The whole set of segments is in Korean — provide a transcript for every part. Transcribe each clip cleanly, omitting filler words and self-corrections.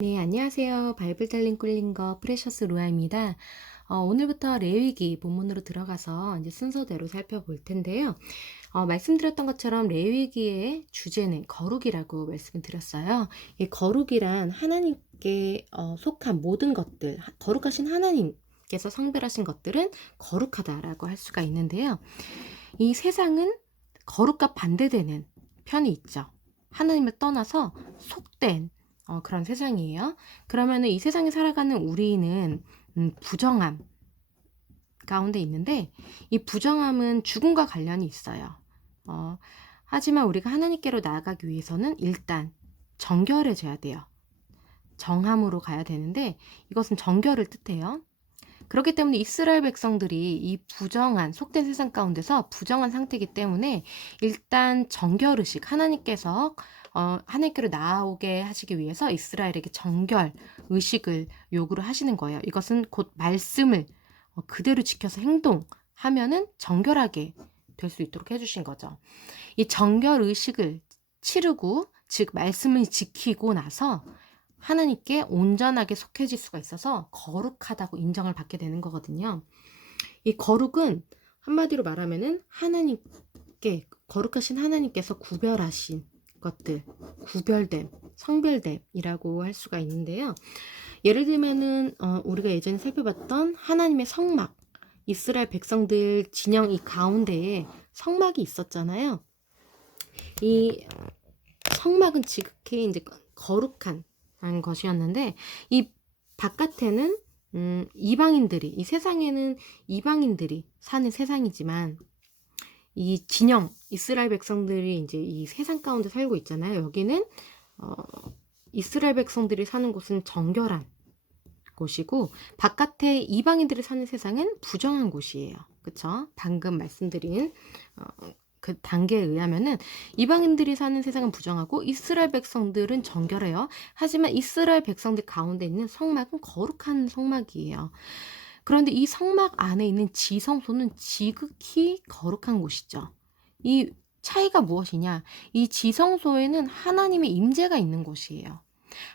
네, 안녕하세요. 바이블 달린 꿀린 거 프레셔스 루아입니다. 오늘부터 레위기 본문으로 들어가서 이제 순서대로 살펴볼 텐데요. 말씀드렸던 것처럼 레위기의 주제는 거룩이라고 말씀을 드렸어요. 이 거룩이란 하나님께 속한 모든 것들, 거룩하신 하나님께서 성별하신 것들은 거룩하다라고 할 수가 있는데요. 이 세상은 거룩과 반대되는 편이 있죠. 하나님을 떠나서 속된 그런 세상이에요. 그러면은 이 세상에 살아가는 우리는 부정함 가운데 있는데, 이 부정함은 죽음과 관련이 있어요. 어, 하지만 우리가 하나님께로 나아가기 위해서는 일단 정결해져야 돼요. 정함으로 가야 되는데, 이것은 정결을 뜻해요. 그렇기 때문에 이스라엘 백성들이 이 부정한 속된 세상 가운데서 부정한 상태이기 때문에 일단 정결의식, 하나님께서 하나님께로 나아오게 하시기 위해서 이스라엘에게 정결 의식을 요구를 하시는 거예요. 이것은 곧 말씀을 그대로 지켜서 행동하면은 정결하게 될 수 있도록 해주신 거죠. 이 정결 의식을 치르고, 즉 말씀을 지키고 나서 하나님께 온전하게 속해질 수가 있어서 거룩하다고 인정을 받게 되는 거거든요. 이 거룩은 한마디로 말하면은 거룩하신 하나님께서 구별하신 것들, 구별됨, 성별됨이라고 할 수가 있는데요. 예를 들면은 우리가 예전에 살펴봤던 하나님의 성막, 이스라엘 백성들 진영 이 가운데에 성막이 있었잖아요. 이 성막은 지극히 이제 거룩한 것이었는데, 이 바깥에는 이방인들이, 이 세상에는 이방인들이 사는 세상이지만, 이 진영 이스라엘 백성들이 이제 이 세상 가운데 살고 있잖아요. 여기는 이스라엘 백성들이 사는 곳은 정결한 곳이고, 바깥에 이방인들이 사는 세상은 부정한 곳이에요. 그쵸? 방금 말씀드린 그 단계에 의하면은 이방인들이 사는 세상은 부정하고 이스라엘 백성들은 정결해요. 하지만 이스라엘 백성들 가운데 있는 성막은 거룩한 성막이에요. 그런데 이 성막 안에 있는 지성소는 지극히 거룩한 곳이죠. 이 차이가 무엇이냐? 이 지성소에는 하나님의 임재가 있는 곳이에요.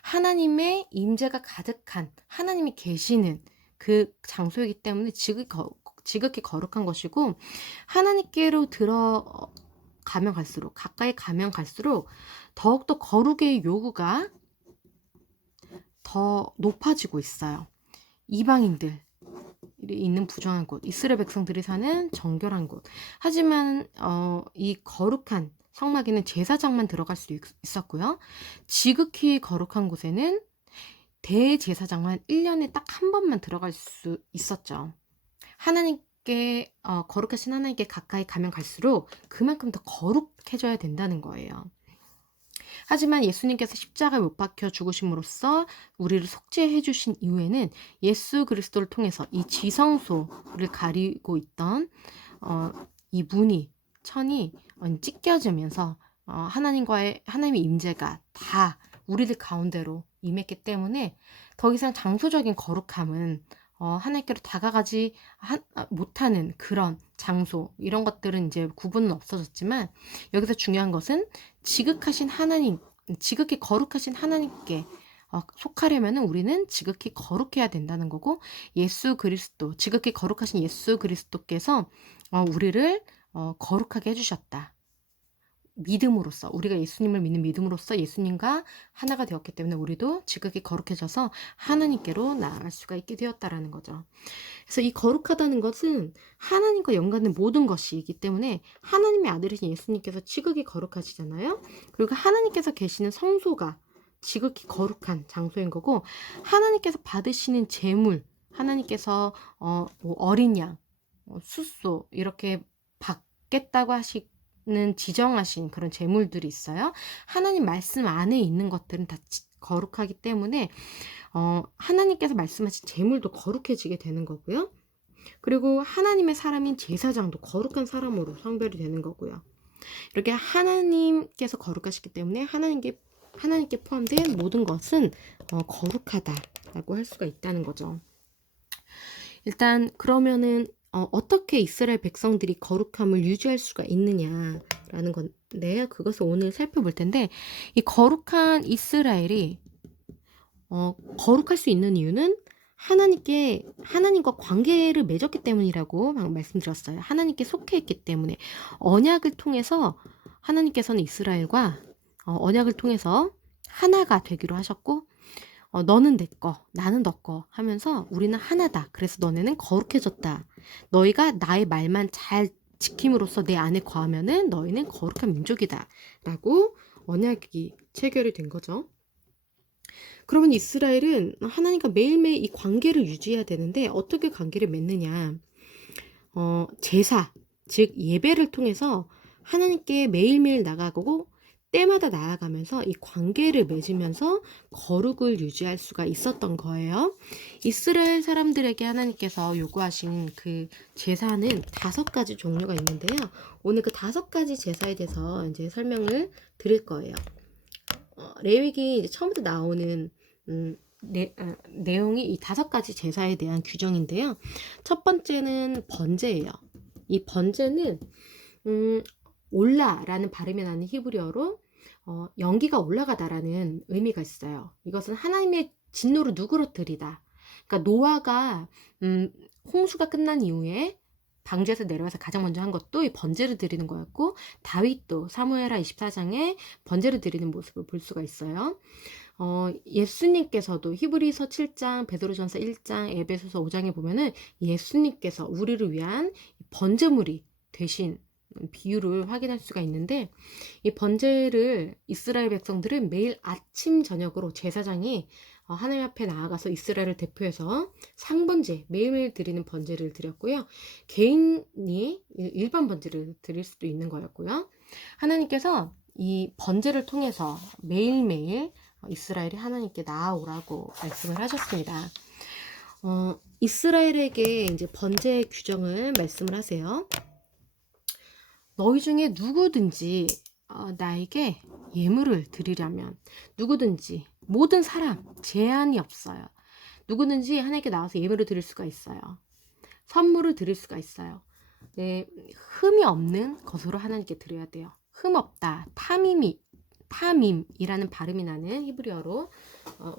하나님의 임재가 가득한, 하나님이 계시는 그 장소이기 때문에 지극히 거룩한 것이고, 하나님께로 들어가면 갈수록, 가까이 가면 갈수록 더욱더 거룩의 요구가 더 높아지고 있어요. 이방인들이 있는 부정한 곳, 이스라엘 백성들이 사는 정결한 곳. 하지만 이 거룩한 성막에는 제사장만 들어갈 수 있었고요. 지극히 거룩한 곳에는 대제사장만 1년에 딱 한 번만 들어갈 수 있었죠. 하나님께 거룩하신 하나님께 가까이 가면 갈수록 그만큼 더 거룩해져야 된다는 거예요. 하지만 예수님께서 십자가에 못 박혀 죽으심으로써 우리를 속죄해 주신 이후에는 예수 그리스도를 통해서 이 지성소를 가리고 있던 이 문이, 천이 찢겨지면서 하나님의 임재가 다 우리들 가운데로 임했기 때문에 더 이상 장소적인 거룩함은 하나님께로 다가가지 못하는 그런 장소, 이런 것들은 이제 구분은 없어졌지만, 여기서 중요한 것은 지극히 거룩하신 하나님께 속하려면 우리는 지극히 거룩해야 된다는 거고, 지극히 거룩하신 예수 그리스도께서 우리를 거룩하게 해주셨다. 믿음으로써, 우리가 예수님을 믿는 믿음으로써 예수님과 하나가 되었기 때문에 우리도 지극히 거룩해져서 하나님께로 나아갈 수가 있게 되었다라는 거죠. 그래서 이 거룩하다는 것은 하나님과 연관된 모든 것이기 때문에 하나님의 아들이신 예수님께서 지극히 거룩하시잖아요. 그리고 하나님께서 계시는 성소가 지극히 거룩한 장소인 거고, 하나님께서 받으시는 제물, 하나님께서 뭐 어린 양, 숫소 이렇게 받겠다고 지정하신 그런 제물들이 있어요. 하나님 말씀 안에 있는 것들은 다 거룩하기 때문에 하나님께서 말씀하신 제물도 거룩해지게 되는 거고요. 그리고 하나님의 사람인 제사장도 거룩한 사람으로 성별이 되는 거고요. 이렇게 하나님께서 거룩하시기 때문에 하나님께 포함된 모든 것은 거룩하다라고 할 수가 있다는 거죠. 일단 그러면은 어떻게 이스라엘 백성들이 거룩함을 유지할 수가 있느냐라는 건데요. 그것을 오늘 살펴볼 텐데, 이 거룩한 이스라엘이 거룩할 수 있는 이유는 하나님과 관계를 맺었기 때문이라고 방금 말씀드렸어요. 하나님께 속해 있기 때문에 언약을 통해서 하나님께서는 이스라엘과 언약을 통해서 하나가 되기로 하셨고 너는 내 거, 나는 너 거 하면서 우리는 하나다. 그래서 너네는 거룩해졌다. 너희가 나의 말만 잘 지킴으로써 내 안에 거하면은 너희는 거룩한 민족이다. 라고 언약이 체결이 된 거죠. 그러면 이스라엘은 하나님과 매일매일 이 관계를 유지해야 되는데 어떻게 관계를 맺느냐. 제사, 즉 예배를 통해서 하나님께 매일매일 나가고 때마다 나아가면서 이 관계를 맺으면서 거룩을 유지할 수가 있었던 거예요. 이스라엘 사람들에게 하나님께서 요구하신 그 제사는 5가지 종류가 있는데요. 오늘 그 5가지 제사에 대해서 이제 설명을 드릴 거예요. 레위기 이제 처음부터 나오는 내용이 이 5가지 제사에 대한 규정인데요. 첫 번째는 번제예요. 이 번제는 올라라는 발음이 나는 히브리어로 연기가 올라가다라는 의미가 있어요. 이것은 하나님의 진노를 누그러뜨리다. 그러니까 노아가 홍수가 끝난 이후에 방주에서 내려와서 가장 먼저 한 것도 이 번제를 드리는 거였고, 다윗도 사무엘하 24장에 번제를 드리는 모습을 볼 수가 있어요. 예수님께서도 히브리서 7장, 베드로전서 1장, 에베소서 5장에 보면은 예수님께서 우리를 위한 번제물이 되신 비유를 확인할 수가 있는데, 이 번제를 이스라엘 백성들은 매일 아침 저녁으로 제사장이 하나님 앞에 나아가서 이스라엘을 대표해서 상번제, 매일매일 드리는 번제를 드렸고요. 개인이 일반 번제를 드릴 수도 있는 거였고요. 하나님께서 이 번제를 통해서 매일매일 이스라엘이 하나님께 나아오라고 말씀을 하셨습니다. 이스라엘에게 이제 번제 규정을 말씀을 하세요. 너희 중에 누구든지 나에게 예물을 드리려면, 누구든지 모든 사람 제한이 없어요. 누구든지 하나님께 나와서 예물을 드릴 수가 있어요. 선물을 드릴 수가 있어요. 네, 흠이 없는 것으로 하나님께 드려야 돼요. 흠 없다, 타밈이라는 발음이 나는 히브리어로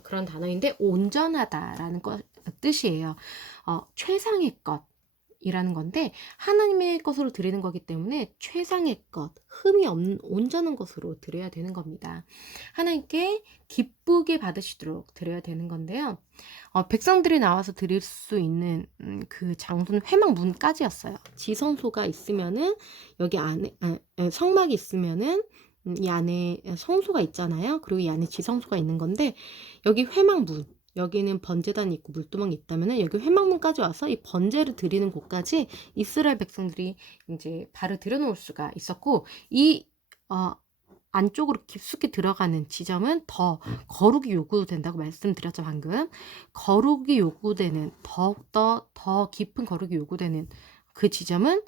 그런 단어인데, 온전하다라는 뜻이에요. 최상의 것이라는 건데, 하나님의 것으로 드리는 거기 때문에 최상의 것, 흠이 없는 온전한 것으로 드려야 되는 겁니다. 하나님께 기쁘게 받으시도록 드려야 되는 건데요. 백성들이 나와서 드릴 수 있는 그 장소는 회막 문까지였어요. 지성소가 있으면은 여기 안에 성막이 있으면은 이 안에 성소가 있잖아요. 그리고 이 안에 지성소가 있는 건데, 여기 회막문, 여기는 번제단이 있고 물두멍이 있다면은 여기 회막문까지 와서 이 번제를 드리는 곳까지 이스라엘 백성들이 이제 발을 들여놓을 수가 있었고, 이 안쪽으로 깊숙이 들어가는 지점은 더 거룩이 요구된다고 말씀드렸죠, 방금. 거룩이 요구되는, 더욱더 더 깊은 거룩이 요구되는 그 지점은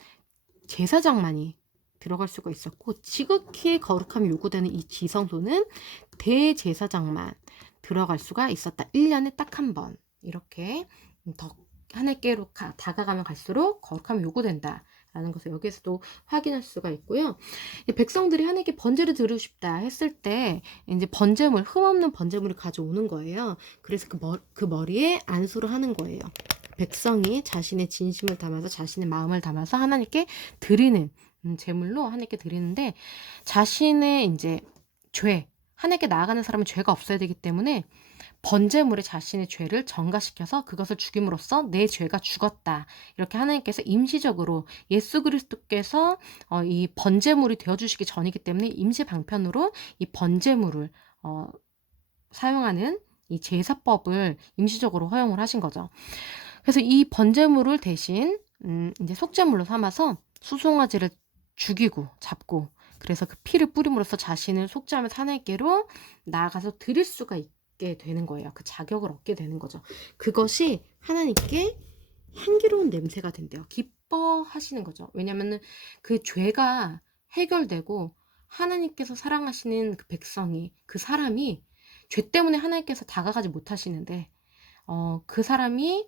제사장만이 들어갈 수가 있었고, 지극히 거룩함이 요구되는 이 지성소는 대제사장만 들어갈 수가 있었다. 1년에 딱 한 번. 이렇게 더 하나님께로 다가가면 갈수록 거룩함이 요구된다 라는 것을 여기에서도 확인할 수가 있고요. 백성들이 하나님께 번제를 드리고 싶다 했을 때 이제 번제물, 흠없는 번제물을 가져오는 거예요. 그래서 그 머리에 안수를 하는 거예요. 백성이 자신의 진심을 담아서, 자신의 마음을 담아서 하나님께 드리는 제물로 하나님께 드리는데, 자신의 이제 죄, 하나님께 나아가는 사람은 죄가 없어야 되기 때문에 번제물에 자신의 죄를 전가시켜서 그것을 죽임으로써 내 죄가 죽었다, 이렇게 하나님께서 임시적으로, 예수 그리스도께서 이 번제물이 되어주시기 전이기 때문에 임시 방편으로 이 번제물을 사용하는 이 제사법을 임시적으로 허용을 하신 거죠. 그래서 이 번제물을 대신 이제 속죄물로 삼아서 수송아지를 죽이고 잡고, 그래서 그 피를 뿌림으로써 자신을 속죄하면서 하나님께로 나아가서 드릴 수가 있게 되는 거예요. 그 자격을 얻게 되는 거죠. 그것이 하나님께 향기로운 냄새가 된대요. 기뻐하시는 거죠. 왜냐면은 그 죄가 해결되고 하나님께서 사랑하시는 그 백성이, 그 사람이 죄 때문에 하나님께서 다가가지 못하시는데, 그 사람이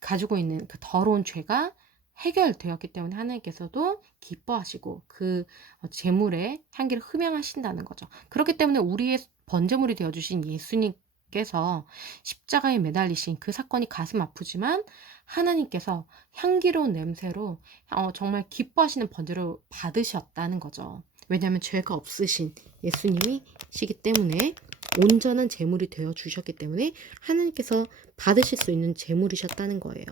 가지고 있는 그 더러운 죄가 해결되었기 때문에 하나님께서도 기뻐하시고 그 제물의 향기를 흠양하신다는 거죠. 그렇기 때문에 우리의 번제물이 되어주신 예수님 예수님께서 십자가에 매달리신 그 사건이 가슴 아프지만 하나님께서 향기로운 냄새로 정말 기뻐하시는 번제를 받으셨다는 거죠. 왜냐하면 죄가 없으신 예수님이시기 때문에 온전한 제물이 되어 주셨기 때문에 하나님께서 받으실 수 있는 제물이셨다는 거예요.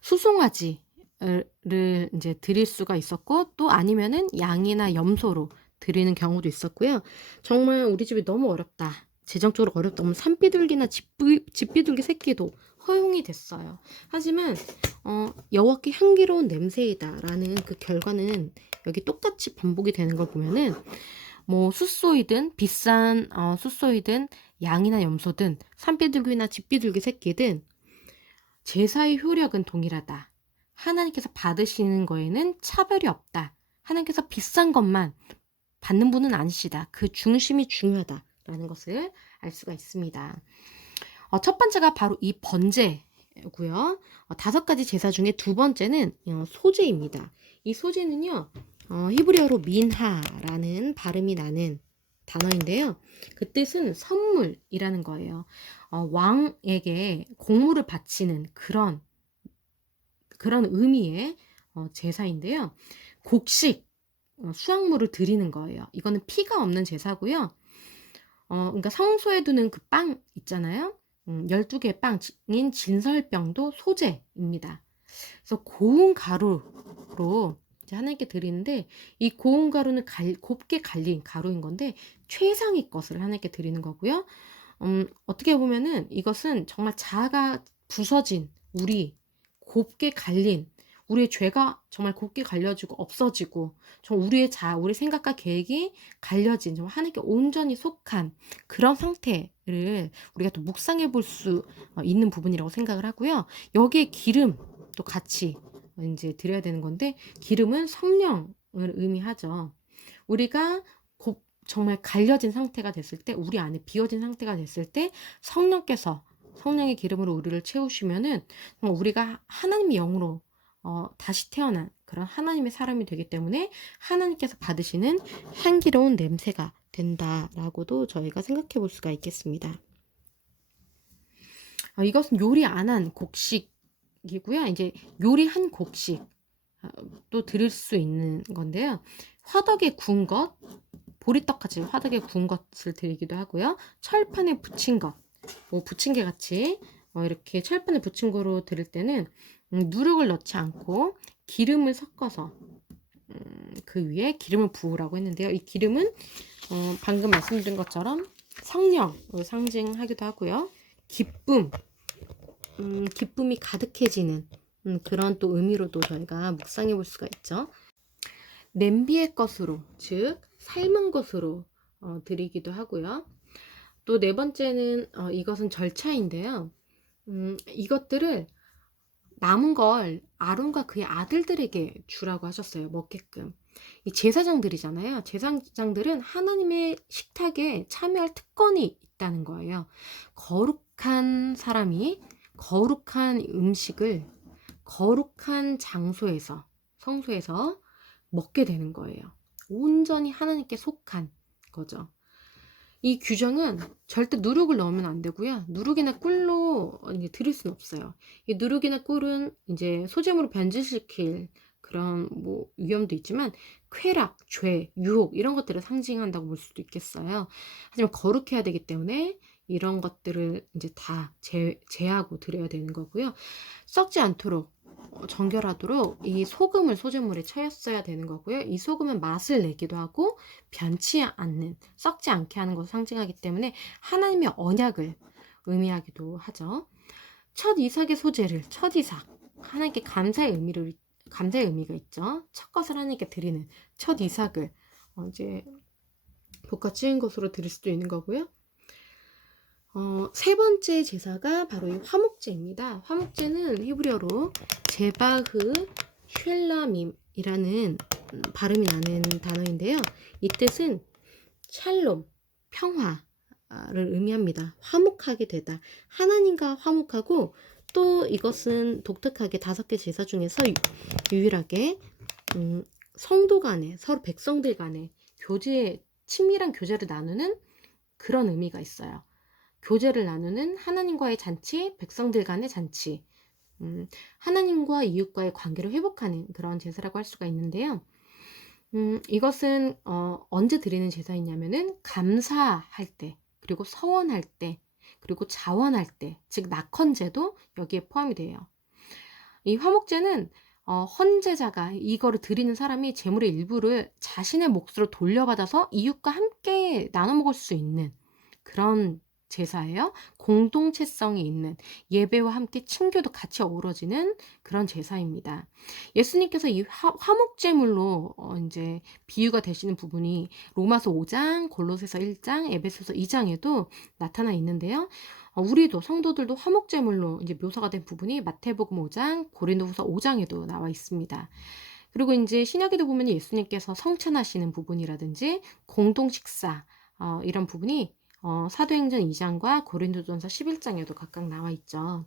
수송아지를 이제 드릴 수가 있었고, 또 아니면은 양이나 염소로 드리는 경우도 있었고요. 정말 우리 집이 너무 어렵다, 재정적으로 어렵다 하면 산비둘기나 집비둘기 새끼도 허용이 됐어요. 하지만 여호와께 향기로운 냄새이다라는 그 결과는 여기 똑같이 반복이 되는 걸 보면은 뭐 숫소이든 비싼 숫소이든 양이나 염소든 산비둘기나 집비둘기 새끼든 제사의 효력은 동일하다. 하나님께서 받으시는 거에는 차별이 없다. 하나님께서 비싼 것만 받는 분은 아니시다. 그 중심이 중요하다라는 것을 알 수가 있습니다. 첫 번째가 바로 이 번제고요. 5가지 제사 중에 두 번째는 소제입니다. 이 소제는요, 히브리어로 민하라는 발음이 나는 단어인데요. 그 뜻은 선물이라는 거예요. 왕에게 공물을 바치는 그런 의미의 제사인데요. 곡식, 수확물을 드리는 거예요. 이거는 피가 없는 제사고요. 그러니까 성소에 두는 그 빵 있잖아요. 12개의 빵인 진설병도 소제입니다. 그래서 고운 가루로 이제 하나님께 드리는데, 이 고운 가루는 곱게 갈린 가루인 건데 최상의 것을 하나님께 드리는 거고요. 어떻게 보면은 이것은 정말 자아가 부서진 곱게 갈린 우리의 죄가 정말 곱게 갈려지고 없어지고, 우리의 우리 생각과 계획이 갈려진, 정말 하나님께 온전히 속한 그런 상태를 우리가 또 묵상해 볼 수 있는 부분이라고 생각을 하고요. 여기에 기름도 같이 이제 드려야 되는 건데, 기름은 성령을 의미하죠. 우리가 정말 갈려진 상태가 됐을 때, 우리 안에 비어진 상태가 됐을 때 성령의 기름으로 우리를 채우시면은 우리가 하나님의 영으로 다시 태어난 그런 하나님의 사람이 되기 때문에 하나님께서 받으시는 향기로운 냄새가 된다라고도 저희가 생각해 볼 수가 있겠습니다. 이것은 요리 안 한 곡식이고요. 이제 요리한 곡식 또 드릴 수 있는 건데요. 화덕에 구운 것, 보리떡같이 화덕에 구운 것을 드리기도 하고요. 철판에 부친 것, 부침개 같이 이렇게 철판에 부친 거로 드릴 때는 누룩을 넣지 않고 기름을 섞어서 그 위에 기름을 부으라고 했는데요. 이 기름은 방금 말씀드린 것처럼 성령을 상징하기도 하고요. 기쁨이 가득해지는 그런 또 의미로도 저희가 묵상해 볼 수가 있죠. 냄비의 것으로, 즉 삶은 것으로 드리기도 하고요. 또 네 번째는 이것은 절차인데요. 이것들을 남은 걸 아론과 그의 아들들에게 주라고 하셨어요. 먹게끔. 이 제사장들이잖아요. 제사장들은 하나님의 식탁에 참여할 특권이 있다는 거예요. 거룩한 사람이 거룩한 음식을 거룩한 장소에서, 성소에서 먹게 되는 거예요. 온전히 하나님께 속한 거죠. 이 규정은 절대 누룩을 넣으면 안 되고요. 누룩이나 꿀로 이제 드릴 수는 없어요. 이 누룩이나 꿀은 이제 소재물을 변질시킬 그런 위험도 있지만 쾌락, 죄, 유혹 이런 것들을 상징한다고 볼 수도 있겠어요. 하지만 거룩해야 되기 때문에 이런 것들을 이제 다 제하고 드려야 되는 거고요. 썩지 않도록 정결하도록 이 소금을 소재물에 쳐였어야 되는 거고요. 이 소금은 맛을 내기도 하고 변치 않는, 썩지 않게 하는 것을 상징하기 때문에 하나님의 언약을 의미하기도 하죠. 첫 이삭의 소재를, 첫 이삭, 하나님께 감사의 의미가 있죠. 첫 것을 하나님께 드리는 첫 이삭을 이제 볶아 찌은 것으로 드릴 수도 있는 거고요. 세 번째 제사가 바로 이 화목제입니다. 화목제는 히브리어로 제바흐 쉘라밈이라는 발음이 나는 단어인데요. 이 뜻은 샬롬, 평화를 의미합니다. 화목하게 되다. 하나님과 화목하고, 또 이것은 독특하게 5개 제사 중에서 유일하게 성도 간에, 서로 백성들 간에 교제 친밀한 교제를 나누는 그런 의미가 있어요. 교제를 나누는 하나님과의 잔치, 백성들 간의 잔치, 하나님과 이웃과의 관계를 회복하는 그런 제사라고 할 수가 있는데요. 이것은 언제 드리는 제사이냐면은 감사할 때, 그리고 서원할 때, 그리고 자원할 때, 즉 낙헌제도 여기에 포함이 돼요. 이 화목제는 헌제자가 이거를 드리는 사람이 제물의 일부를 자신의 몫으로 돌려받아서 이웃과 함께 나눠 먹을 수 있는 그런 제사예요. 공동체성이 있는 예배와 함께 친교도 같이 어우러지는 그런 제사입니다. 예수님께서 이 화목제물로 이제 비유가 되시는 부분이 로마서 5장, 골로새서 1장, 에베소서 2장에도 나타나 있는데요. 우리도 성도들도 화목제물로 이제 묘사가 된 부분이 마태복음 5장, 고린도후서 5장에도 나와 있습니다. 그리고 이제 신약에도 보면 예수님께서 성찬하시는 부분이라든지 공동 식사 이런 부분이 사도행전 2장과 고린도전서 11장에도 각각 나와 있죠.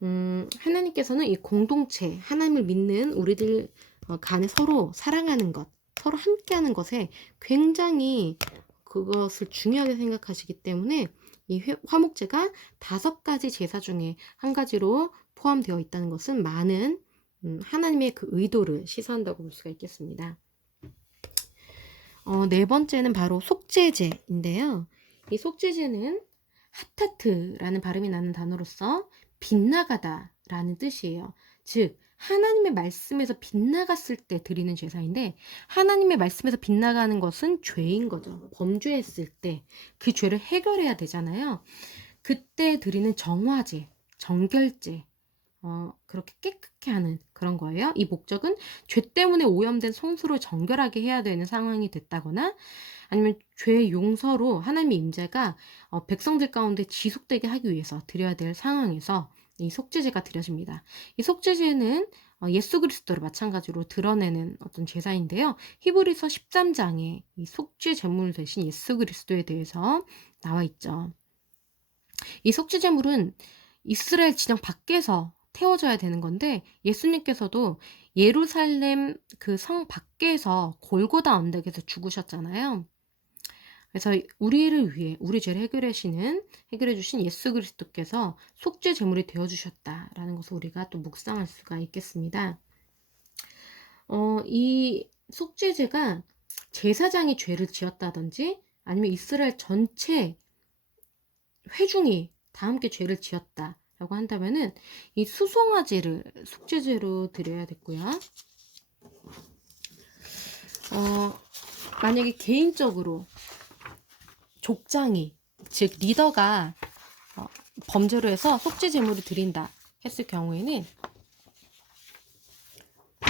하나님께서는 이 공동체, 하나님을 믿는 우리들 간에 서로 사랑하는 것, 서로 함께하는 것에 굉장히 그것을 중요하게 생각하시기 때문에 이 화목제가 5가지 제사 중에 한 가지로 포함되어 있다는 것은 많은 하나님의 그 의도를 시사한다고 볼 수가 있겠습니다. 네 번째는 바로 속죄제인데요. 이 속죄제는 하타트라는 발음이 나는 단어로서 빗나가다라는 뜻이에요. 즉 하나님의 말씀에서 빗나갔을 때 드리는 제사인데, 하나님의 말씀에서 빗나가는 것은 죄인 거죠. 범죄했을 때 그 죄를 해결해야 되잖아요. 그때 드리는 정화제, 정결제, 그렇게 깨끗게 하는 그런 거예요. 이 목적은 죄 때문에 오염된 성소를 정결하게 해야 되는 상황이 됐다거나, 아니면 죄의 용서로 하나님의 임재가 백성들 가운데 지속되게 하기 위해서 드려야 될 상황에서 이 속죄제가 드려집니다. 이 속죄제는 예수 그리스도를 마찬가지로 드러내는 어떤 제사인데요. 히브리서 13장에 이 속죄 제물 대신 예수 그리스도에 대해서 나와 있죠. 이 속죄 제물은 이스라엘 진영 밖에서 태워져야 되는 건데, 예수님께서도 예루살렘 그 성 밖에서 골고다 언덕에서 죽으셨잖아요. 그래서 우리를 위해 우리 죄를 해결해 주신 예수 그리스도께서 속죄 제물이 되어 주셨다라는 것을 우리가 또 묵상할 수가 있겠습니다. 이 속죄제가 제사장이 죄를 지었다든지, 아니면 이스라엘 전체 회중이 다 함께 죄를 지었다라고 한다면은 이 수송아지를 속죄제로 드려야 됐고요. 만약에 개인적으로 족장이, 즉 리더가 범죄로 해서 속죄 제물을 드린다 했을 경우에는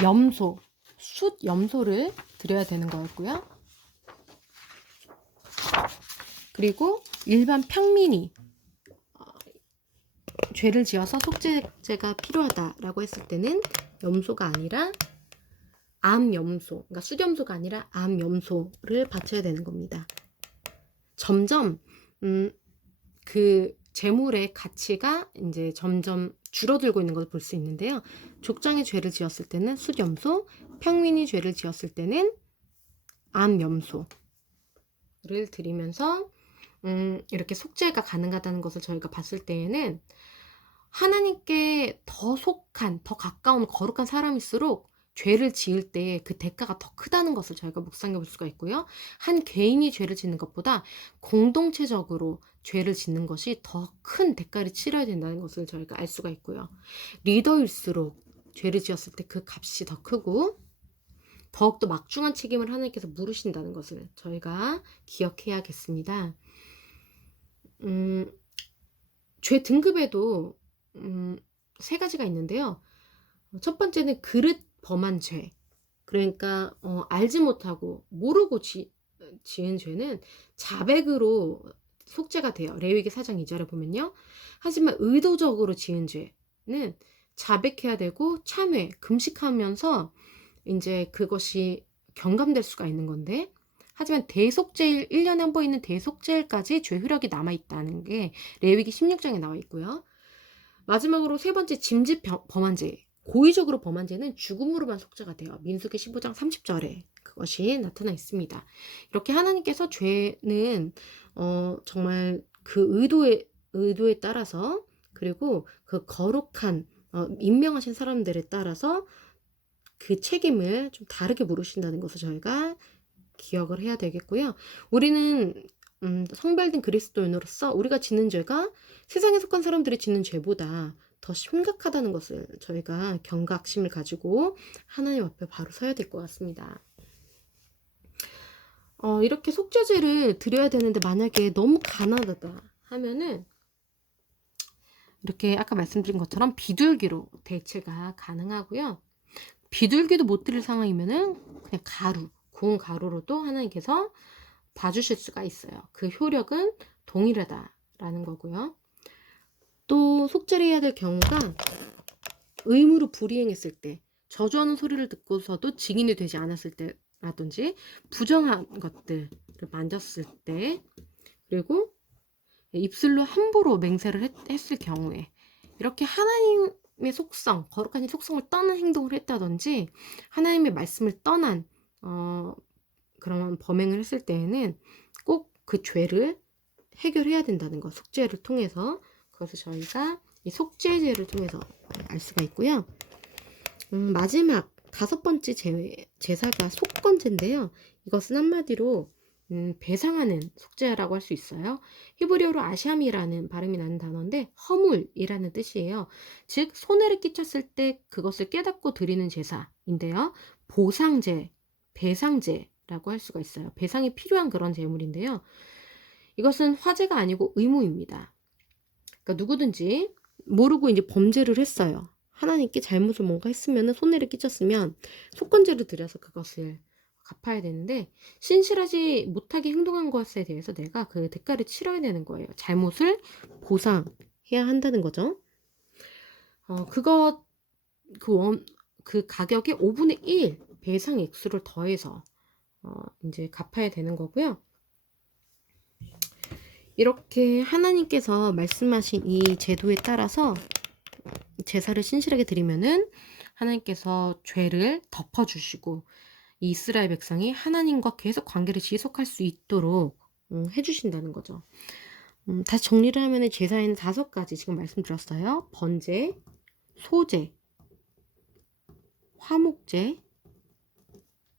염소, 숫 염소를 드려야 되는 거였고요. 그리고 일반 평민이 죄를 지어서 속죄제가 필요하다라고 했을 때는 염소가 아니라 암염소, 그러니까 숫염소가 아니라 암염소를 바쳐야 되는 겁니다. 점점 그 제물의 가치가 이제 점점 줄어들고 있는 것을 볼 수 있는데요. 족장이 죄를 지었을 때는 숫염소, 평민이 죄를 지었을 때는 암염소를 드리면서 이렇게 속죄가 가능하다는 것을 저희가 봤을 때에는 하나님께 더 속한, 더 가까운 거룩한 사람일수록 죄를 지을 때 그 대가가 더 크다는 것을 저희가 묵상해 볼 수가 있고요. 한 개인이 죄를 짓는 것보다 공동체적으로 죄를 짓는 것이 더 큰 대가를 치러야 된다는 것을 저희가 알 수가 있고요. 리더일수록 죄를 지었을 때 그 값이 더 크고 더욱더 막중한 책임을 하나님께서 물으신다는 것을 저희가 기억해야겠습니다. 죄 등급에도 3가지가 있는데요. 첫 번째는 그릇 범한 죄. 그러니까 알지 못하고 모르고 지은 죄는 자백으로 속죄가 돼요. 레위기 4장 2절에 보면요. 하지만 의도적으로 지은 죄는 자백해야 되고 참회, 금식하면서 이제 그것이 경감될 수가 있는 건데, 하지만 대속죄일, 1년에 한 번 있는 대속죄일까지 죄 효력이 남아있다는 게 레위기 16장에 나와 있고요. 마지막으로 3번째 짐짓 범한 죄. 고의적으로 범한 죄는 죽음으로만 속죄가 돼요. 민수기 15장 30절에 그것이 나타나 있습니다. 이렇게 하나님께서 죄는 정말 그 의도에 따라서, 그리고 그 거룩한 임명하신 사람들에 따라서 그 책임을 좀 다르게 물으신다는 것을 저희가 기억을 해야 되겠고요. 우리는 성별된 그리스도인으로서 우리가 짓는 죄가 세상에 속한 사람들이 짓는 죄보다 더 심각하다는 것을 저희가 경각심을 가지고 하나님 앞에 바로 서야 될 것 같습니다. 이렇게 속죄제를 드려야 되는데 만약에 너무 가난하다 하면은 이렇게 아까 말씀드린 것처럼 비둘기로 대체가 가능하고요. 비둘기도 못 드릴 상황이면은 그냥 고운 가루로도 하나님께서 봐주실 수가 있어요. 그 효력은 동일하다라는 거고요. 또 속죄를 해야 될 경우가 의무로 불이행했을 때, 저주하는 소리를 듣고서도 증인이 되지 않았을 때라든지, 부정한 것들을 만졌을 때, 그리고 입술로 함부로 맹세를 했을 경우에, 이렇게 하나님의 속성, 거룩한 속성을 떠난 행동을 했다든지 하나님의 말씀을 떠난 그런 범행을 했을 때에는 꼭 그 죄를 해결해야 된다는 것, 속죄를 통해서. 그것을 저희가 이 속죄제를 통해서 알 수가 있고요. 마지막 5번째 제사가 속건제인데요. 이것은 한마디로 배상하는 속죄라고 할 수 있어요. 히브리어로 아샴이라는 발음이 나는 단어인데 허물이라는 뜻이에요. 즉 손해를 끼쳤을 때 그것을 깨닫고 드리는 제사인데요. 보상제, 배상제라고 할 수가 있어요. 배상이 필요한 그런 제물인데요. 이것은 화제가 아니고 의무입니다. 그러니까 누구든지 모르고 이제 범죄를 했어요. 하나님께 잘못을 뭔가 했으면, 손해를 끼쳤으면 속건제를 드려서 그것을 갚아야 되는데, 신실하지 못하게 행동한 것에 대해서 내가 그 대가를 치러야 되는 거예요. 잘못을 보상해야 한다는 거죠. 그 가격의 5분의 1 배상 액수를 더해서 이제 갚아야 되는 거고요. 이렇게 하나님께서 말씀하신 이 제도에 따라서 제사를 신실하게 드리면은 하나님께서 죄를 덮어주시고 이 이스라엘 백성이 하나님과 계속 관계를 지속할 수 있도록 해주신다는 거죠. 다시 정리를 하면 제사에는 5가지 지금 말씀드렸어요. 번제, 소제, 화목제,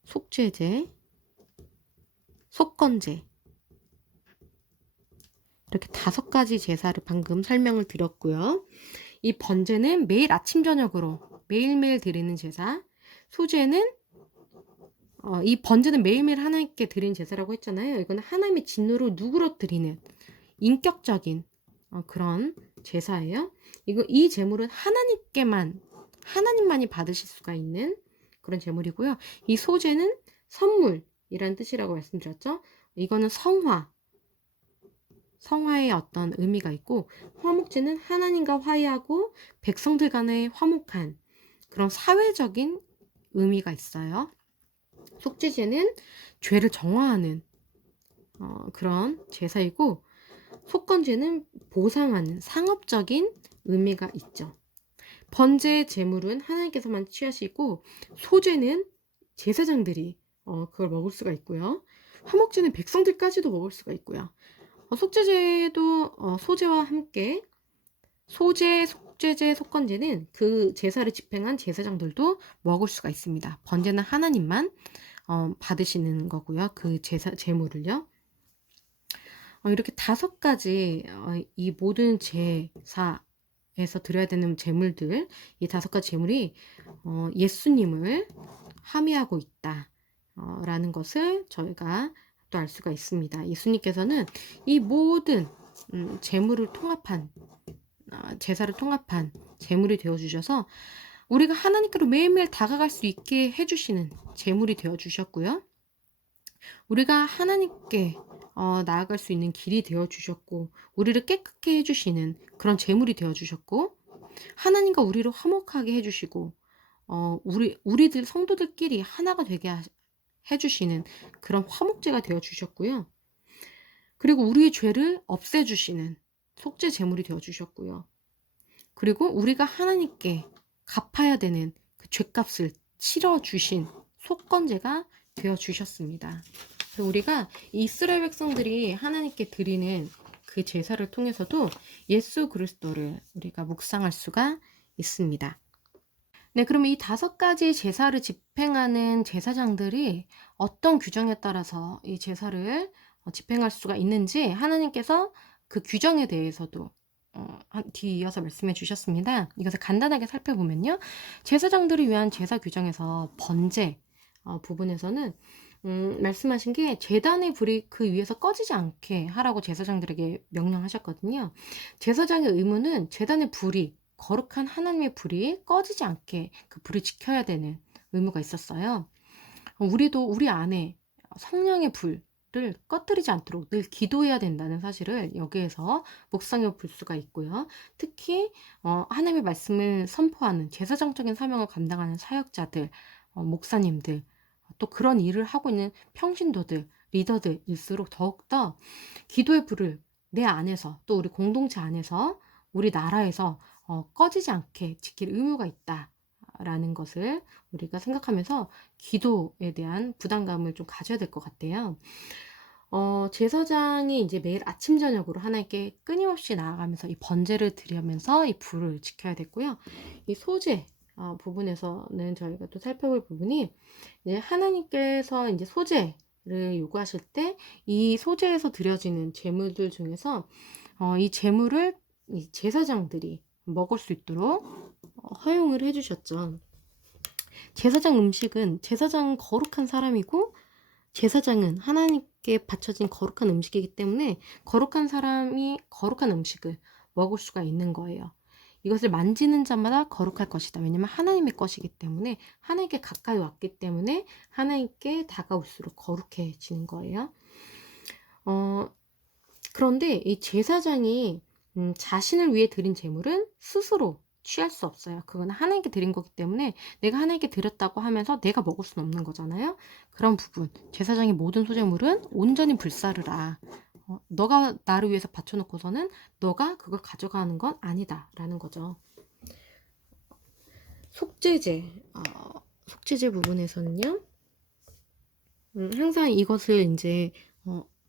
속죄제, 속건제, 이렇게 5가지 제사를 방금 설명을 드렸고요. 이 번제는 매일 아침 저녁으로 매일매일 드리는 제사, 소제는 이 번제는 매일매일 하나님께 드리는 제사라고 했잖아요. 이거는 하나님의 진노를 누그러뜨리는 인격적인 그런 제사예요. 이 제물은 하나님만이 받으실 수가 있는 그런 제물이고요. 이 소제는 선물이란 뜻이라고 말씀드렸죠. 이거는 성화의 어떤 의미가 있고, 화목제는 하나님과 화해하고 백성들 간의 화목한 그런 사회적인 의미가 있어요. 속죄제는 죄를 정화하는 그런 제사이고, 속건제는 보상하는 상업적인 의미가 있죠. 번제 제물은 하나님께서만 취하시고, 소제는 제사장들이 그걸 먹을 수가 있고요. 화목제는 백성들까지도 먹을 수가 있고요. 속죄제도 소제와 함께, 소제, 속죄제, 속건제는 그 제사를 집행한 제사장들도 먹을 수가 있습니다. 번제는 하나님만 받으시는 거고요. 그 제물을요. 이렇게 5가지 이 모든 제사에서 드려야 되는 제물들, 이 5가지 제물이 예수님을 함의하고 있다 라는 것을 저희가 또 알 수가 있습니다. 예수님께서는 이 모든 제물을 통합한 제사를 통합한 제물이 되어주셔서 우리가 하나님께로 매일매일 다가갈 수 있게 해주시는 제물이 되어주셨고요. 우리가 하나님께 나아갈 수 있는 길이 되어주셨고, 우리를 깨끗게 해주시는 그런 제물이 되어주셨고, 하나님과 우리를 화목하게 해주시고, 우리들 성도들끼리 하나가 되게 해주시는 그런 화목제가 되어주셨고요. 그리고 우리의 죄를 없애주시는 속죄 제물이 되어주셨고요. 그리고 우리가 하나님께 갚아야 되는 그 죄값을 치러주신 속건제가 되어 주셨습니다. 그래서 우리가 이스라엘 백성들이 하나님께 드리는 그 제사를 통해서도 예수 그리스도를 우리가 묵상할 수가 있습니다. 네, 그러면 이 5가지 제사를 집행하는 제사장들이 어떤 규정에 따라서 이 제사를 집행할 수가 있는지 하나님께서 그 규정에 대해서도 뒤이어서 말씀해 주셨습니다. 이것을 간단하게 살펴보면요. 제사장들을 위한 제사 규정에서 번제 부분에서는 말씀하신 게 제단의 불이 그 위에서 꺼지지 않게 하라고 제사장들에게 명령하셨거든요. 제사장의 의무는 제단의 불이 거룩한 하나님의 불이 꺼지지 않게 그 불을 지켜야 되는 의무가 있었어요. 우리도 우리 안에 성령의 불을 꺼뜨리지 않도록 늘 기도해야 된다는 사실을 여기에서 묵상해 볼 수가 있고요. 특히 하나님의 말씀을 선포하는 제사장적인 사명을 감당하는 사역자들, 목사님들, 또 그런 일을 하고 있는 평신도들, 리더들일수록 더욱더 기도의 불을 내 안에서 또 우리 공동체 안에서 우리 나라에서 꺼지지 않게 지킬 의무가 있다라는 것을 우리가 생각하면서 기도에 대한 부담감을 좀 가져야 될 것 같아요. 제사장이 이제 매일 아침 저녁으로 하나님께 끊임없이 나아가면서 이 번제를 드리면서 이 불을 지켜야 됐고요. 이 소제 부분에서는 저희가 또 살펴볼 부분이 이제 하나님께서 이제 소제를 요구하실 때 이 소제에서 드려지는 제물들 중에서 이 제물을 이 제사장들이 먹을 수 있도록 허용을 해주셨죠. 제사장 음식은 제사장은 거룩한 사람이고 제사장은 하나님께 바쳐진 거룩한 음식이기 때문에 거룩한 사람이 거룩한 음식을 먹을 수가 있는 거예요. 이것을 만지는 자마다 거룩할 것이다. 왜냐하면 하나님의 것이기 때문에 하나님께 가까이 왔기 때문에 하나님께 다가올수록 거룩해지는 거예요. 그런데 이 제사장이 자신을 위해 드린 제물은 스스로 취할 수 없어요. 그건 하나님께 드린 거기 때문에 내가 하나님께 드렸다고 하면서 내가 먹을 수는 없는 거잖아요. 그런 부분, 제사장의 모든 소재물은 온전히 불사르라. 너가 나를 위해서 바쳐놓고서는 너가 그걸 가져가는 건 아니다라는 거죠. 속죄제, 속죄제 부분에서는요. 항상 이것을 이제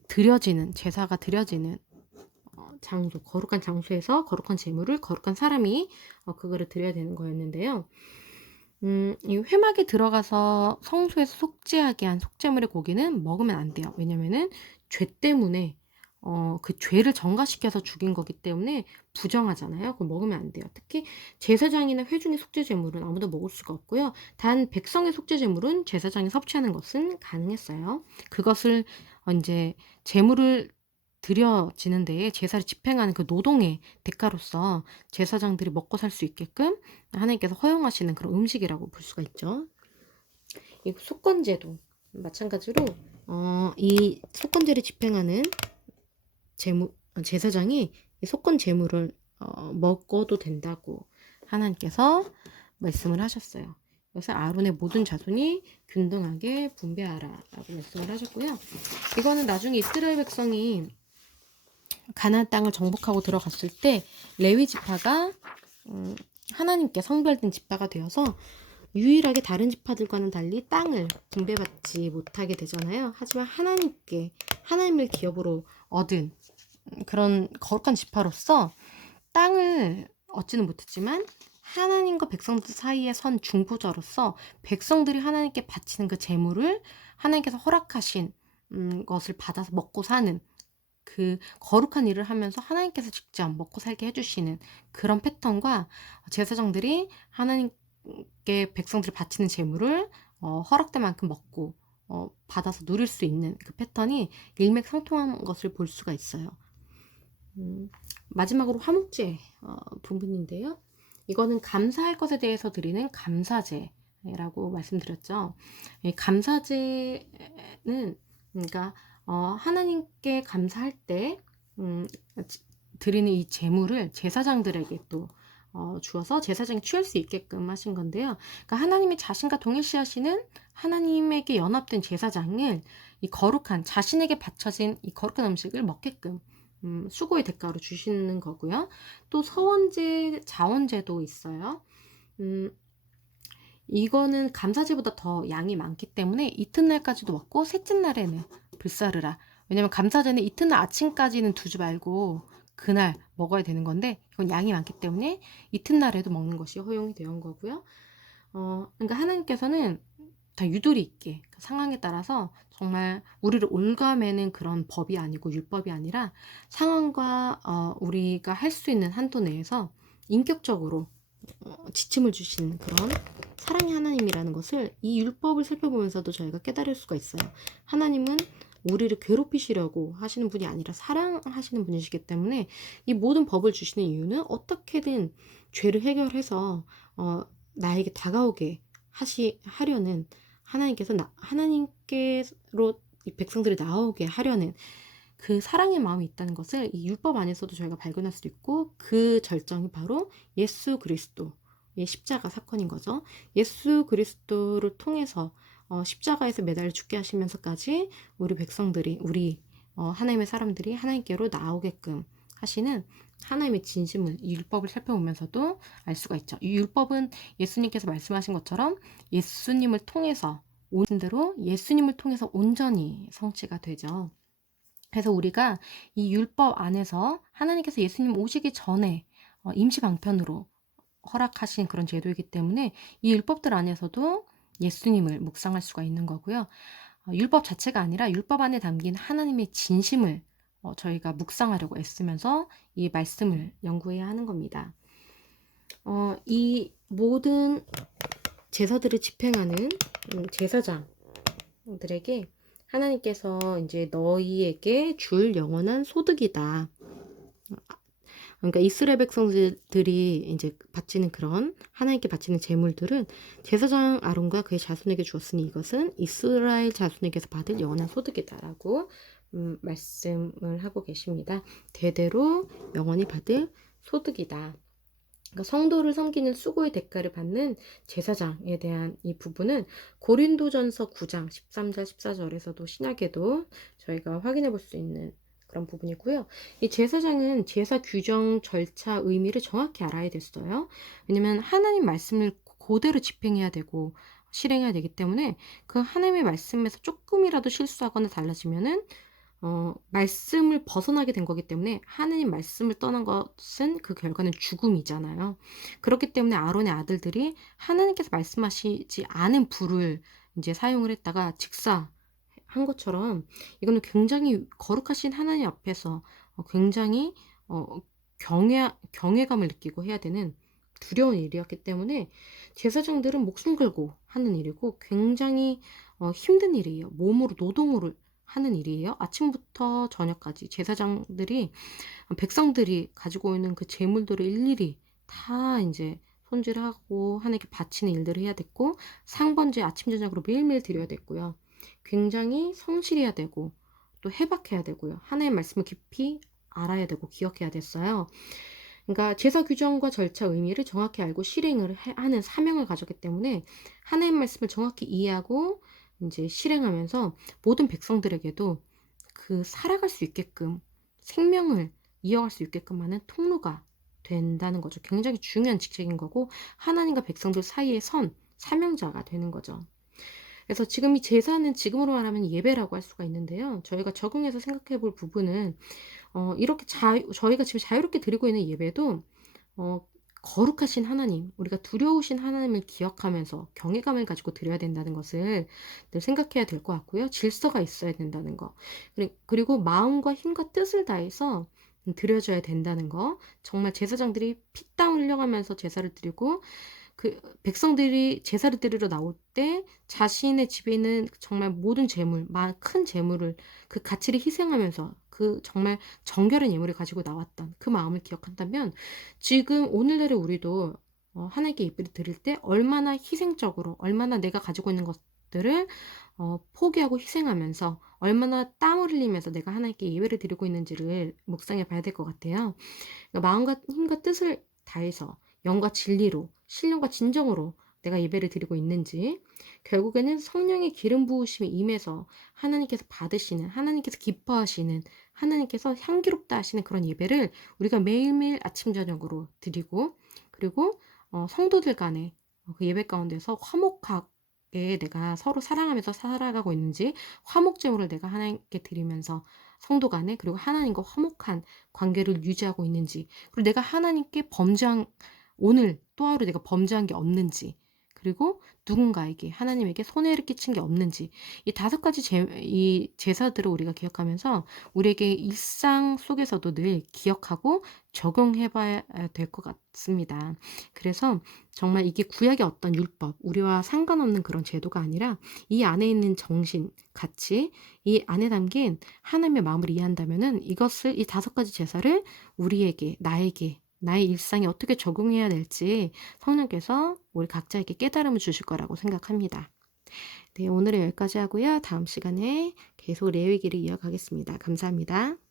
드려지는 제사가 드려지는 장소, 거룩한 장소에서 거룩한 제물을 거룩한 사람이 그거를 드려야 되는 거였는데요. 이 회막에 들어가서 성소에서 속죄하게 한 속죄물의 고기는 먹으면 안 돼요. 왜냐면은 죄 때문에 그 죄를 전가시켜서 죽인 거기 때문에 부정하잖아요. 그거 먹으면 안 돼요. 특히 제사장이나 회중의 속죄제물은 아무도 먹을 수가 없고요. 단 백성의 속죄제물은 제사장이 섭취하는 것은 가능했어요. 그것을 이제 제물을 드려지는 데에 제사를 집행하는 그 노동의 대가로서 제사장들이 먹고 살 수 있게끔 하나님께서 허용하시는 그런 음식이라고 볼 수가 있죠. 이 속건제도 마찬가지로 이 속건제를 집행하는 제사장이 이 속건 제물을 먹어도 된다고 하나님께서 말씀을 하셨어요. 그래서 아론의 모든 자손이 균등하게 분배하라라고 말씀을 하셨고요. 이거는 나중에 이스라엘 백성이 가나안 땅을 정복하고 들어갔을 때 레위 지파가 하나님께 성별된 지파가 되어서 유일하게 다른 지파들과는 달리 땅을 분배받지 못하게 되잖아요. 하지만 하나님을 기업으로 얻은 그런 거룩한 지파로서 땅을 얻지는 못했지만 하나님과 백성들 사이에 선 중보자로서 백성들이 하나님께 바치는 그 제물을 하나님께서 허락하신 것을 받아서 먹고 사는 그 거룩한 일을 하면서 하나님께서 직접 먹고 살게 해주시는 그런 패턴과 제사장들이 하나님께 백성들이 바치는 제물을 허락된 만큼 먹고 받아서 누릴 수 있는 그 패턴이 일맥상통한 것을 볼 수가 있어요. 마지막으로 화목제 부분인데요. 이거는 감사할 것에 대해서 드리는 감사제라고 말씀드렸죠. 이 감사제는 그러니까 하나님께 감사할 때 드리는 이 제물을 제사장들에게 또 주어서 제사장이 취할 수 있게끔 하신 건데요. 그러니까 하나님이 자신과 동일시하시는 하나님에게 연합된 제사장을 이 거룩한 자신에게 바쳐진 이 거룩한 음식을 먹게끔 수고의 대가로 주시는 거고요. 또 서원제, 자원제도 있어요. 이거는 감사제보다 더 양이 많기 때문에 이튿날까지도 먹고 셋째 날에는 불사르라. 왜냐면 감사제는 이튿날 아침까지는 두지 말고 그날 먹어야 되는 건데 이건 양이 많기 때문에 이튿날에도 먹는 것이 허용이 되는 거고요. 그러니까 하나님께서는 다 유도리 있게 그 상황에 따라서 정말 우리를 올가매는 그런 법이 아니고 율법이 아니라 상황과 우리가 할 수 있는 한도 내에서 인격적으로 지침을 주시는 그런 사랑의 하나님이라는 것을 이 율법을 살펴보면서도 저희가 깨달을 수가 있어요. 하나님은 우리를 괴롭히시려고 하시는 분이 아니라 사랑하시는 분이시기 때문에 이 모든 법을 주시는 이유는 어떻게든 죄를 해결해서 나에게 다가오게 하려는 하나님께로 이 백성들이 나오게 하려는 그 사랑의 마음이 있다는 것을 이 율법 안에서도 저희가 발견할 수 있고 그 절정이 바로 예수 그리스도의 십자가 사건인 거죠. 예수 그리스도를 통해서 십자가에서 매달려 죽게 하시면서까지 우리 백성들이 하나님의 사람들이 하나님께로 나오게끔 하시는 하나님의 진심을 이 율법을 살펴보면서도 알 수가 있죠. 이 율법은 예수님께서 말씀하신 것처럼 예수님을 통해서 대로 예수님을 통해서 온전히 성취가 되죠. 그래서 우리가 이 율법 안에서 하나님께서 예수님 오시기 전에 임시 방편으로 허락하신 그런 제도이기 때문에 이 율법들 안에서도 예수님을 묵상할 수가 있는 거고요. 율법 자체가 아니라 율법 안에 담긴 하나님의 진심을 저희가 묵상하려고 애쓰면서 이 말씀을 연구해야 하는 겁니다. 이 모든 제사들을 집행하는 제사장들에게 하나님께서 이제 너희에게 줄 영원한 소득이다. 그러니까 이스라엘 백성들이 이제 바치는 그런 하나님께 바치는 제물들은 제사장 아론과 그의 자손에게 주었으니 이것은 이스라엘 자손에게서 받을 영원한 소득이다라고 말씀을 하고 계십니다. 대대로 영원히 받을 소득이다. 그러니까 성도를 섬기는 수고의 대가를 받는 제사장에 대한 이 부분은 고린도전서 9장 13절 14절에서도 신약에도 저희가 확인해 볼 수 있는 그런 부분이고요. 이 제사장은 제사 규정, 절차, 의미를 정확히 알아야 됐어요. 왜냐면 하나님 말씀을 그대로 집행해야 되고 실행해야 되기 때문에 그 하나님의 말씀에서 조금이라도 실수하거나 달라지면은 말씀을 벗어나게 된 거기 때문에 하나님 말씀을 떠난 것은 그 결과는 죽음이잖아요. 그렇기 때문에 아론의 아들들이 하나님께서 말씀하시지 않은 불을 이제 사용을 했다가 직사한 것처럼 이거는 굉장히 거룩하신 하나님 앞에서 굉장히 경외감을 느끼고 해야 되는 두려운 일이었기 때문에 제사장들은 목숨 걸고 하는 일이고 굉장히 힘든 일이에요. 몸으로 노동을 하는 일이에요. 아침부터 저녁까지 제사장들이 백성들이 가지고 있는 그 재물들을 일일이 다 이제 손질하고 하나님께 바치는 일들을 해야 됐고 상번제 아침 저녁으로 매일매일 드려야 됐고요. 굉장히 성실해야 되고 또 해박해야 되고요. 하나님의 말씀을 깊이 알아야 되고 기억해야 됐어요. 그러니까 제사 규정과 절차 의미를 정확히 알고 실행을 하는 사명을 가졌기 때문에 하나님의 말씀을 정확히 이해하고 이제 실행하면서 모든 백성들에게도 그 살아갈 수 있게끔 생명을 이어갈 수 있게끔 하는 통로가 된다는 거죠. 굉장히 중요한 직책인 거고 하나님과 백성들 사이에 선 사명자가 되는 거죠. 그래서 지금 이 제사는 지금으로 말하면 예배라고 할 수가 있는데요. 저희가 적용해서 생각해 볼 부분은 이렇게 저희가 지금 자유롭게 드리고 있는 예배도 거룩하신 하나님, 우리가 두려우신 하나님을 기억하면서 경외감을 가지고 드려야 된다는 것을 늘 생각해야 될 것 같고요. 질서가 있어야 된다는 거. 그리고 마음과 힘과 뜻을 다해서 드려져야 된다는 거. 정말 제사장들이 피땀 흘려가면서 제사를 드리고 그 백성들이 제사를 드리러 나올 때 자신의 집에 있는 정말 모든 재물, 큰 재물을 그 가치를 희생하면서 그 정말 정결한 예물을 가지고 나왔던 그 마음을 기억한다면 지금 오늘날의 우리도 하나님께 예배를 드릴 때 얼마나 희생적으로 얼마나 내가 가지고 있는 것들을 포기하고 희생하면서 얼마나 땀을 흘리면서 내가 하나님께 예배를 드리고 있는지를 묵상해 봐야 될 것 같아요. 그러니까 마음과 힘과 뜻을 다해서 영과 진리로 신령과 진정으로 내가 예배를 드리고 있는지 결국에는 성령의 기름 부으심이 임해서 하나님께서 받으시는 하나님께서 기뻐하시는 하나님께서 향기롭다 하시는 그런 예배를 우리가 매일매일 아침 저녁으로 드리고 그리고 성도들 간에 그 예배 가운데서 화목하게 내가 서로 사랑하면서 살아가고 있는지, 화목 제물을 내가 하나님께 드리면서 성도 간에, 그리고 하나님과 화목한 관계를 유지하고 있는지, 그리고 내가 하나님께 범죄한, 오늘 또 하루 내가 범죄한 게 없는지, 그리고 누군가에게, 하나님에게 손해를 끼친 게 없는지, 이 5가지 이 제사들을 우리가 기억하면서 우리에게 일상 속에서도 늘 기억하고 적용해 봐야 될 것 같습니다. 그래서 정말 이게 구약의 어떤 율법, 우리와 상관없는 그런 제도가 아니라 이 안에 있는 정신, 가치, 이 안에 담긴 하나님의 마음을 이해한다면은 이것을, 이 5가지 제사를 우리에게, 나에게, 나의 일상에 어떻게 적용해야 될지 성령께서 우리 각자에게 깨달음을 주실 거라고 생각합니다. 네, 오늘은 여기까지 하고요. 다음 시간에 계속 레위기를 이어가겠습니다. 감사합니다.